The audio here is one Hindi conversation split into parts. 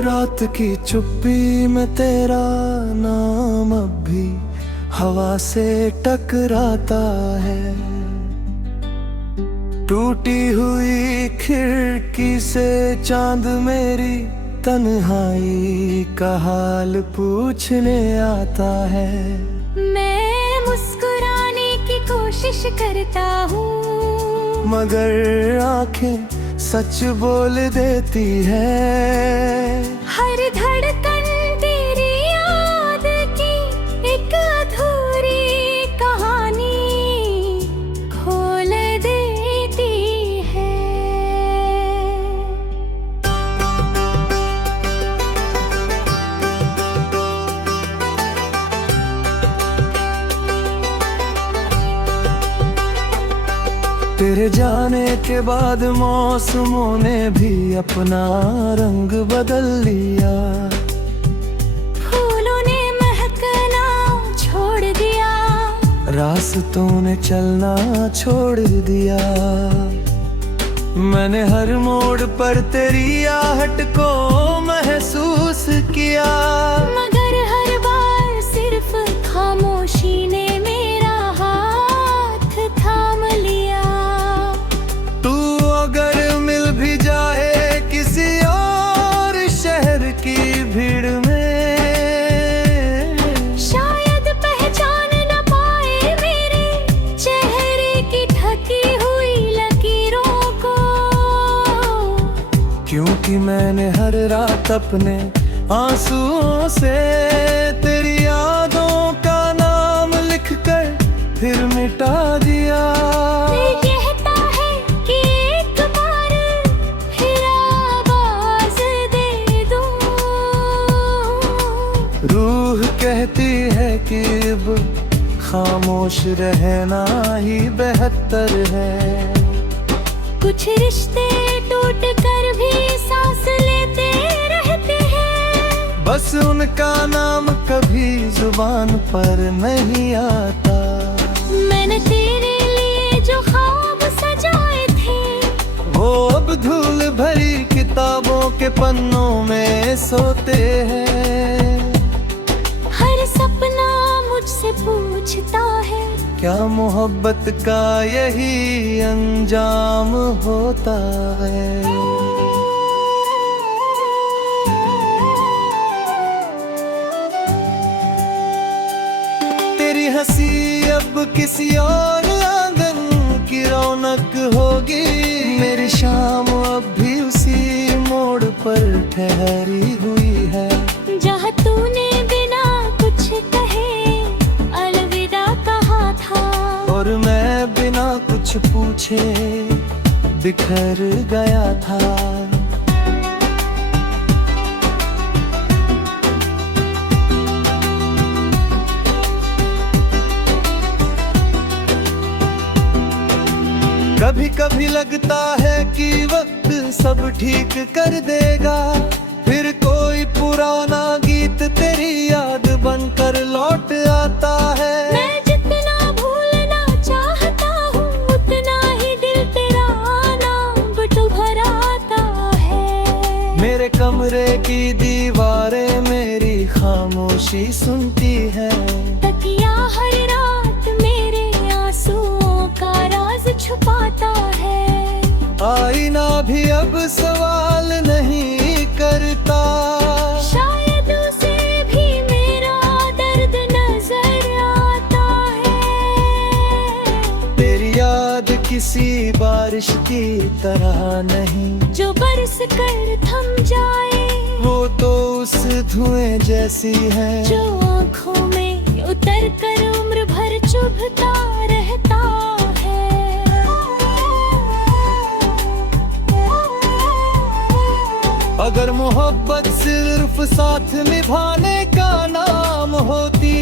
रात की चुप्पी में तेरा नाम अब भी हवा से टकराता है। टूटी हुई खिड़की से चांद मेरी तन्हाई का हाल पूछने आता है। मैं मुस्कुराने की कोशिश करता हूँ, मगर आंखें सच बोल देती है। हर धड़कन तेरी याद की एक अधूरी कहानी खोल देती है। तेरे जाने के बाद मौसमों ने भी अपना रंग बदल लिया। फूलों ने महकना छोड़ दिया, रास्तों ने चलना छोड़ दिया। मैंने हर मोड़ पर तेरी आहट को महसूस किया, मगर हर बार सिर्फ खामोशी ने मेरा हाथ थाम लिया। तू अगर मिल भी जाए किसी और शहर की भीड़ में, शायद पहचान न पाए मेरे चेहरे की ढकी हुई लकीरों को, क्योंकि मैंने हर रात अपने आंसुओं से तेरी यादों का नाम लिखकर फिर मिटा दिया। कहता है कि एक बार फिर आवाज दे दूं, रूह कहती है कि अब खामोश रहना ही बेहतर है। कुछ रिश्ते टूट कर भी सांस लेते रहते हैं, बस उनका नाम कभी जुबान पर नहीं आता। मैंने तेरे लिए जो ख्वाब सजाए थे, वो अब धूल भरी किताबों के पन्नों में सोते हैं। हर सपना मुझसे पूछता है, क्या मोहब्बत का यही अंजाम होता है। तेरी हंसी अब किसी और आंगन की रौनक होगी, मेरी शाम अब भी उसी मोड़ पर ठहरी हुई है। जहाँ तूने बिना कुछ कहे अलविदा कहा था, और मैं बिना कुछ पूछे बिखर गया था। कभी कभी लगता है कि वक्त सब ठीक कर देगा, फिर कोई पुराना गीत तेरी याद बनकर लौट आता है। मैं जितना भूलना चाहता हूँ, उतना ही दिल तेरा नाम भराता है। मेरे कमरे की दीवारें मेरी खामोशी सुनती है। तकिया हर रात मेरे आंसुओं का राज छुपाता है। आईना भी अब सवाल नहीं करता, शायद उसे भी मेरा दर्द नजर आता है। तेरी याद किसी बारिश की तरह नहीं, जो बरस कर थम जाए, वो तो उस धुएं जैसी है, जो आँखों में उतर कर उम्र भर चुभता रहता है। अगर मोहब्बत सिर्फ साथ निभाने का नाम होती,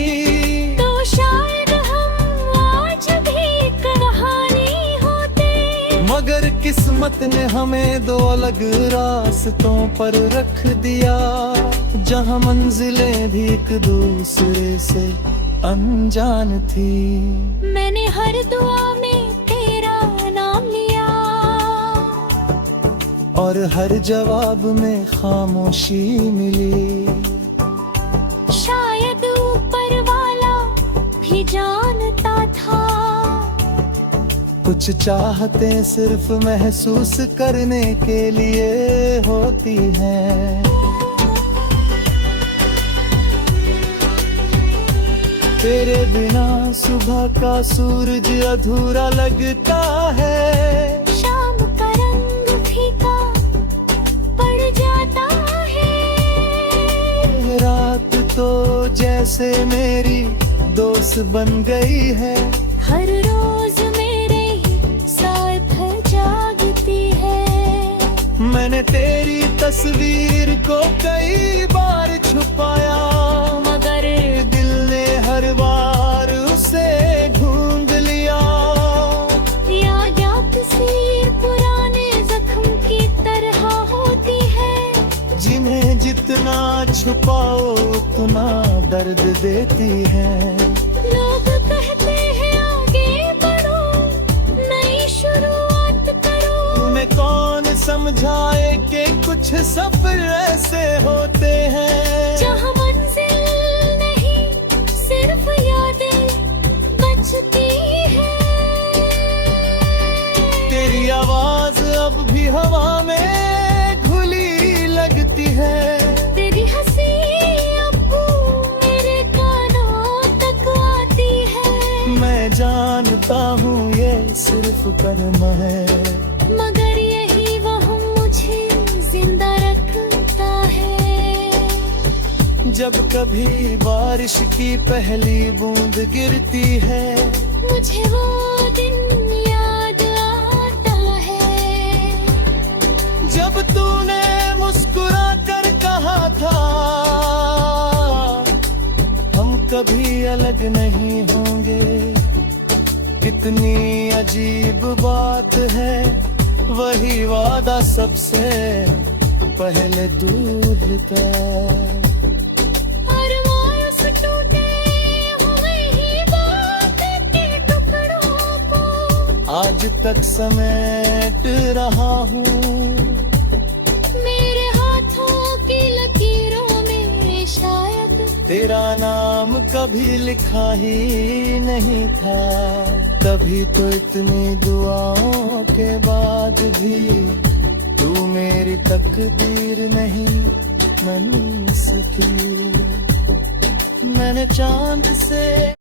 तो शायद हम आज भी कहानी होते। मगर किस्मत ने हमें दो अलग रास्तों पर रख दिया, जहां मंजिलें भी एक दूसरे से अनजान थी। मैंने हर दुआ में तेरा नाम लिया, और हर जवाब में खामोशी मिली। शायद ऊपर वाला भी जानता था, कुछ चाहते सिर्फ महसूस करने के लिए होती हैं। तेरे बिना सुबह का सूरज अधूरा लगता है, शाम का रंग फीका पड़ जाता है। रात तो जैसे मेरी दोस्त बन गई है, हर रोज मेरे ही साथ जागती है। मैंने तेरी तस्वीर को कई बार छुपाया, मगर दिल ने हर बार उसे ढूंढ लिया। याद तस्वीर पुराने जख्म की तरह होती है, जिन्हें जितना छुपाओ उतना दर्द देती है। लोग कहते हैं आगे बढ़ो, नई शुरुआत करो। तुम्हें कौन समझाए कि कुछ सफर ऐसे होते हैं, जहाँ मंजिल नहीं सिर्फ यादें बचती है। तेरी आवाज अब भी हवा में घुली लगती है। तेरी हंसी अब मेरे कानों तक आती है। मैं जानता हूँ ये सिर्फ कर्म है, मगर यही वह मुझे जिंदा रखता है। जब कभी बारिश की पहली बूंद गिरती है, मुझे वो दिन याद आता है, जब तूने मुस्कुरा कर कहा था हम कभी अलग नहीं होंगे। कितनी अजीब बात है, वही वादा सबसे पहले टूटता। और मायूस टूटे हुए ही बात के टुकड़ों को आज तक समेट रहा हूँ, मेरे हाथों की लकीरों में शायद तेरा नाम कभी लिखा ही नहीं था। तभी तो इतनी दुआओं के बाद भी तू मेरी तकदीर नहीं बन सकी। मैंने चांद से